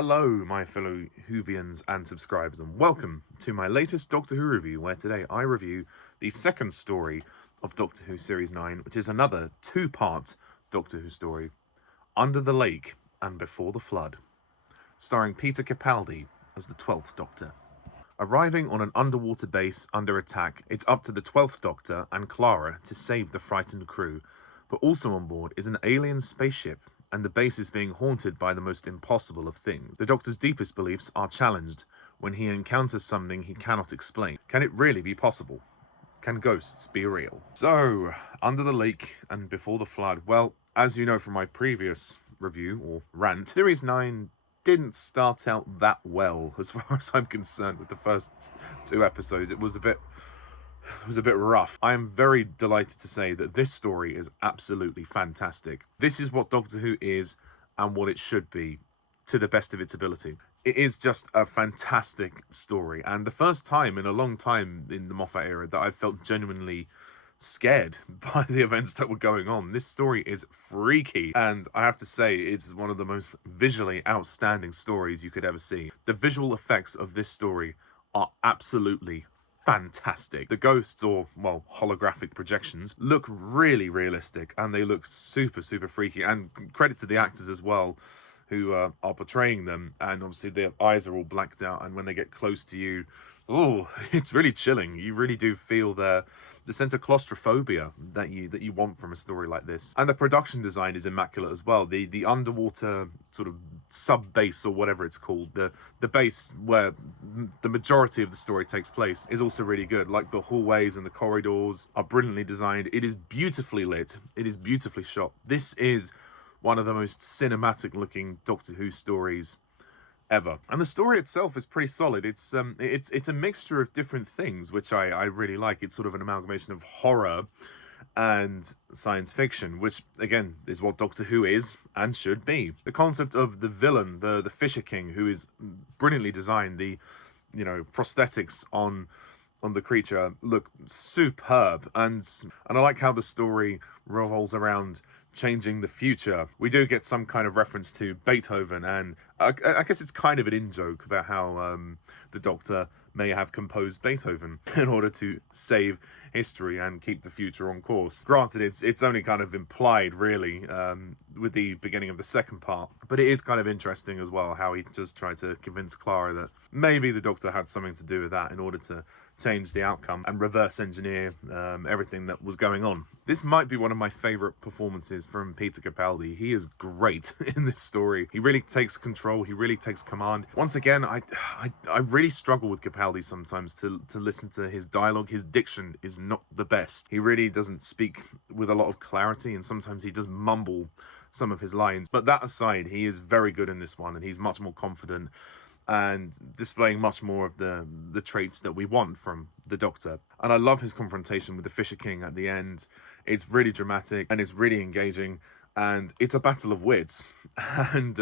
Hello, my fellow Whovians and subscribers, and welcome to my latest Doctor Who review, where today I review the second story of Doctor Who Series 9, which is another two-part Doctor Who story, Under the Lake and Before the Flood, starring Peter Capaldi as the 12th Doctor. Arriving on an underwater base under attack, it's up to the 12th Doctor and Clara to save the frightened crew, but also on board is an alien spaceship, and the base is being haunted by the most impossible of things. The Doctor's deepest beliefs are challenged when he encounters something he cannot explain. Can it really be possible? Can ghosts be real? So, Under the Lake and Before the Flood. Well, as you know from my previous review, or rant, Series 9 didn't start out that well, as far as I'm concerned, with the first two episodes. It was a bit rough. I am very delighted to say that this story is absolutely fantastic. This is what Doctor Who is and what it should be, to the best of its ability. It is just a fantastic story, and the first time in a long time in the Moffat era that I felt genuinely scared by the events that were going on. This story is freaky, and I have to say it's one of the most visually outstanding stories you could ever see. The visual effects of this story are absolutely fantastic. The ghosts, or, well, holographic projections, look really realistic, and they look super freaky, and credit to the actors as well who are portraying them, and obviously their eyes are all blacked out, and when they get close to you, oh, it's really chilling. You really do feel the sense of claustrophobia that you want from a story like this. And the production design is immaculate as well. The underwater sort of sub base, or whatever it's called, the base where the majority of the story takes place, is also really good. Like, the hallways and the corridors are brilliantly designed. It is beautifully lit. It is beautifully shot. This is one of the most cinematic looking Doctor Who stories ever. And the story itself is pretty solid. It's a mixture of different things, which I really like. It's sort of an amalgamation of horror and science fiction, which again is what Doctor Who is and should be. The concept of the villain, the Fisher King, who is brilliantly designed. The prosthetics on the creature look superb, and I like how the story revolves around changing the future. We do get some kind of reference to Beethoven, and I guess it's kind of an in-joke about how the Doctor may have composed Beethoven in order to save history and keep the future on course. Granted, it's only kind of implied, really, with the beginning of the second part, but it is kind of interesting as well how he just tried to convince Clara that maybe the Doctor had something to do with that in order to change the outcome and reverse engineer everything that was going on. This might be one of my favourite performances from Peter Capaldi. He is great in this story. He really takes control. He really takes command. Once again, I really struggle with Capaldi sometimes to listen to his dialogue. His diction is not the best. He really doesn't speak with a lot of clarity, and sometimes he does mumble some of his lines. But that aside, he is very good in this one, and he's much more confident and displaying much more of the traits that we want from the Doctor. And I love his confrontation with the Fisher King at the end. It's really dramatic, and it's really engaging, and it's a battle of wits. And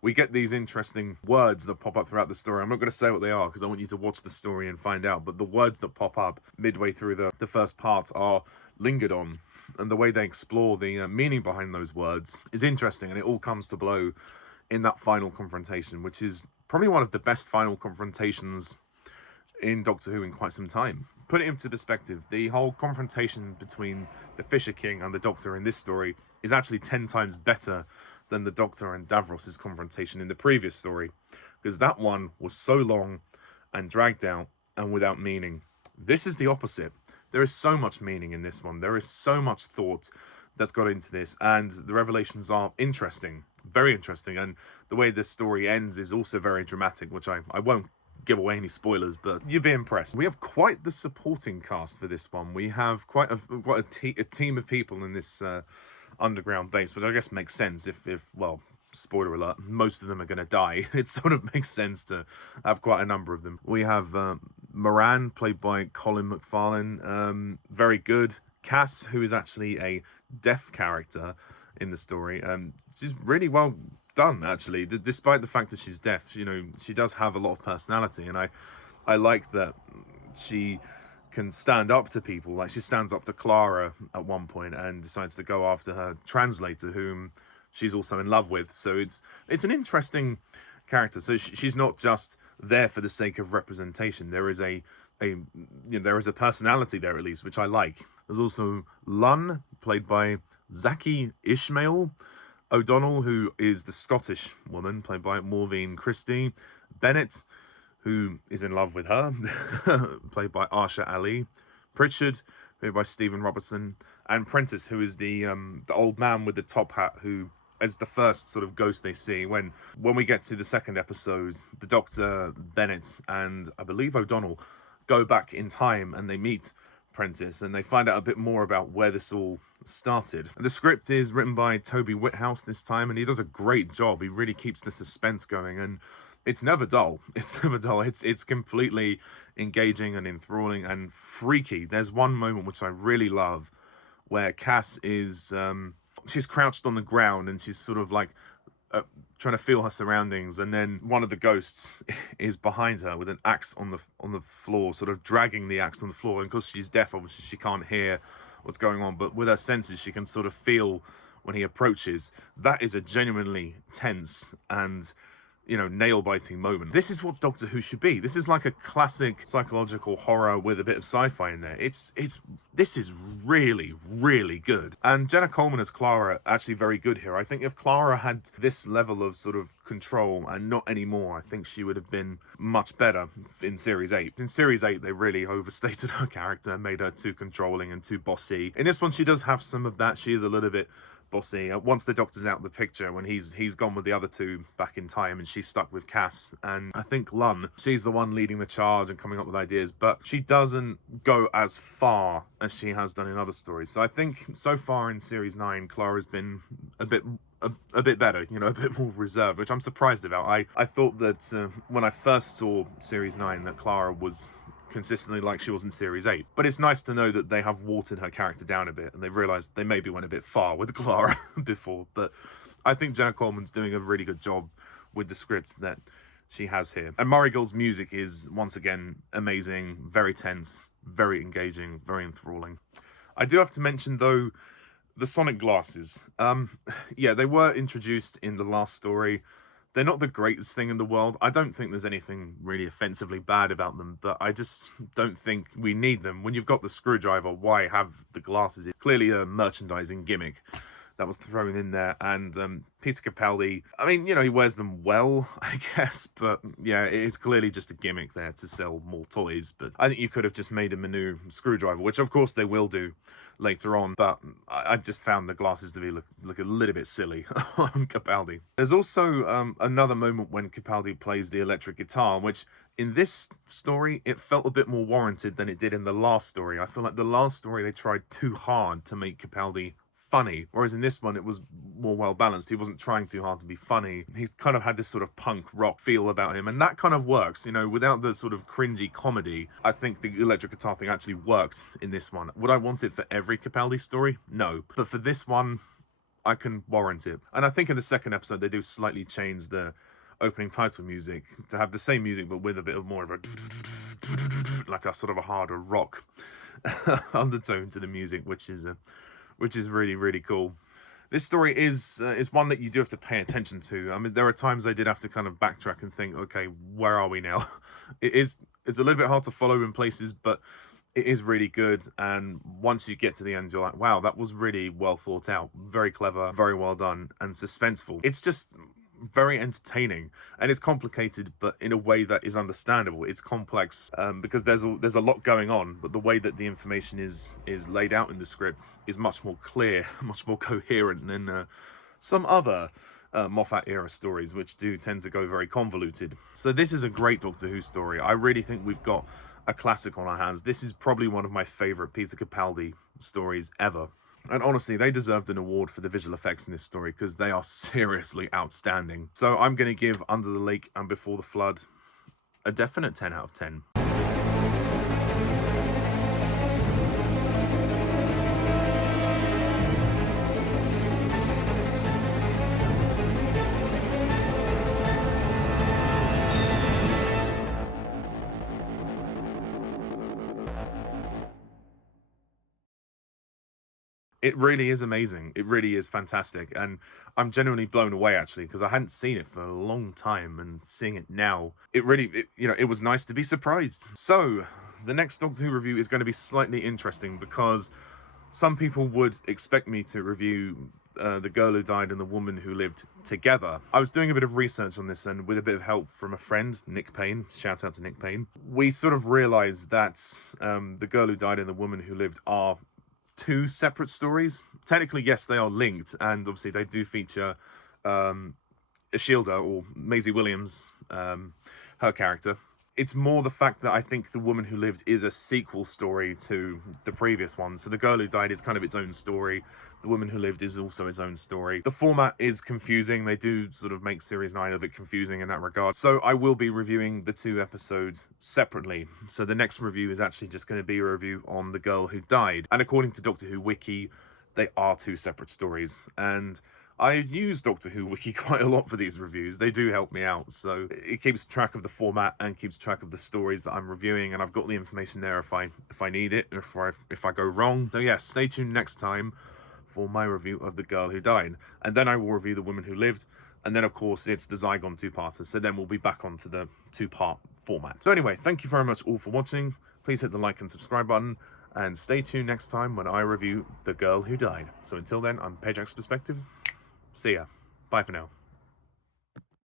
we get these interesting words that pop up throughout the story. I'm not going to say what they are, because I want you to watch the story and find out, but the words that pop up midway through the first part are lingered on, and the way they explore the meaning behind those words is interesting, and it all comes to blow in that final confrontation, which is probably one of the best final confrontations in Doctor Who in quite some time. Put it into perspective, the whole confrontation between the Fisher King and the Doctor in this story is actually 10 times better than the Doctor and Davros's confrontation in the previous story, because that one was so long and dragged out and without meaning. This is the opposite. There is so much meaning in this one. There is so much thought that's got into this, and the revelations are interesting, very interesting, and the way this story ends is also very dramatic, which I won't give away any spoilers, but you'd be impressed. We have quite the supporting cast for this one. We have quite a team of people in this underground base, which I guess makes sense if well, spoiler alert, most of them are going to die. It sort of makes sense to have quite a number of them. We have Moran, played by Colin McFarlane, very good. Cass, who is actually a deaf character in the story, she's really well done, actually. Despite the fact that she's deaf, she does have a lot of personality, and I like that she can stand up to people. Like, she stands up to Clara at one point and decides to go after her translator, whom she's also in love with. So it's an interesting character. So she's not just there for the sake of representation. There is there is a personality there, at least, which I like. There's also Lunn, played by Zaki Ishmael O'Donnell, who is the Scottish woman, played by Maureen Christie. Bennett, who is in love with her, played by Arsha Ali. Pritchard, played by Stephen Robertson. And Prentice, who is the old man with the top hat, who is the first sort of ghost they see. When we get to the second episode, the Doctor, Bennett, and I believe O'Donnell go back in time and they meet Prentice and they find out a bit more about where this all started. The script is written by Toby Whithouse this time, and he does a great job. He really keeps the suspense going, and it's never dull. It's never dull. It's completely engaging and enthralling and freaky. There's one moment which I really love where Cass is she's crouched on the ground and she's sort of like trying to feel her surroundings, and then one of the ghosts is behind her with an axe on the floor, sort of dragging the axe on the floor. And because she's deaf, obviously she can't hear what's going on, but with her senses she can sort of feel when he approaches. That is a genuinely tense and nail-biting moment. This is what Doctor Who should be. This is like a classic psychological horror with a bit of sci-fi in there. This is really, really good. And Jenna Coleman as Clara, actually very good here. I think if Clara had this level of sort of control and not anymore, I think she would have been much better in Series 8. In Series 8, they really overstated her character, made her too controlling and too bossy. In this one, she does have some of that. She is a little bit bossy. Once the Doctor's out of the picture, when he's gone with the other two back in time, and she's stuck with Cass, and I think Lunn, she's the one leading the charge and coming up with ideas, but she doesn't go as far as she has done in other stories. So I think so far in Series 9, Clara's been a bit better, a bit more reserved, which I'm surprised about. I thought that when I first saw Series 9 that Clara was consistently like she was in Series 8. But it's nice to know that they have watered her character down a bit, and they've realised they maybe went a bit far with Clara before. But I think Jenna Coleman's doing a really good job with the script that she has here. And Murray Gould's music is, once again, amazing, very tense, very engaging, very enthralling. I do have to mention, though, the sonic glasses. Yeah, they were introduced in the last story. They're not the greatest thing in the world. I don't think there's anything really offensively bad about them, but I just don't think we need them. When you've got the screwdriver, why have the glasses? It's clearly a merchandising gimmick that was thrown in there. And Peter Capaldi, I mean, he wears them well, I guess, but yeah, it is clearly just a gimmick there to sell more toys. But I think you could have just made him a new screwdriver, which of course they will do later on, but I just found the glasses to be look a little bit silly on Capaldi. There's also another moment when Capaldi plays the electric guitar, which in this story it felt a bit more warranted than it did in the last story. I feel like the last story they tried too hard to make Capaldi funny, whereas in this one it was more well balanced. He wasn't trying too hard to be funny. He kind of had this sort of punk rock feel about him, and that kind of works, without the sort of cringy comedy. I think the electric guitar thing actually worked in this one. Would I want it for every Capaldi story? No, but for this one I can warrant it. And I think in the second episode they do slightly change the opening title music to have the same music but with a bit of more of a like a sort of a harder rock undertone to the music, which is really, really cool. This story is one that you do have to pay attention to. I mean, there are times I did have to kind of backtrack and think, okay, where are we now? It's a little bit hard to follow in places, but it is really good. And once you get to the end, you're like, wow, that was really well thought out, very clever, very well done, and suspenseful. It's just very entertaining, and it's complicated, but in a way that is understandable. It's complex because there's a lot going on, but the way that the information is laid out in the script is much more clear, much more coherent than some other Moffat era stories, which do tend to go very convoluted. So this is a great Doctor Who story. I really think we've got a classic on our hands. This is probably one of my favorite Peter Capaldi stories ever. And honestly, they deserved an award for the visual effects in this story because they are seriously outstanding. So I'm going to give Under the Lake and Before the Flood a definite 10 out of 10. It really is amazing. It really is fantastic. And I'm genuinely blown away, actually, because I hadn't seen it for a long time, and seeing it now, it was nice to be surprised. So, the next Doctor Who review is going to be slightly interesting because some people would expect me to review The Girl Who Died and The Woman Who Lived together. I was doing a bit of research on this, and with a bit of help from a friend, Nick Payne, shout out to Nick Payne, we sort of realised that The Girl Who Died and The Woman Who Lived are two separate stories. Technically, yes, they are linked, and obviously they do feature Ishilda, or Maisie Williams, her character. It's more the fact that I think The Woman Who Lived is a sequel story to the previous one. So The Girl Who Died is kind of its own story. The Woman Who Lived is also its own story. The format is confusing. They do sort of make Series 9 a bit confusing in that regard. So I will be reviewing the two episodes separately. So the next review is actually just going to be a review on The Girl Who Died. And according to Doctor Who Wiki, they are two separate stories. And I use Doctor Who Wiki quite a lot for these reviews. They do help me out, so it keeps track of the format and keeps track of the stories that I'm reviewing, and I've got the information there if I need it, or if I go wrong. So yeah, stay tuned next time for my review of The Girl Who Died, and then I will review The Woman Who Lived, and then of course it's the Zygon two-parter, so then we'll be back onto the two-part format. So anyway, thank you very much all for watching. Please hit the like and subscribe button, and stay tuned next time when I review The Girl Who Died. So until then, I'm Pajak's Perspective. See ya. Bye for now.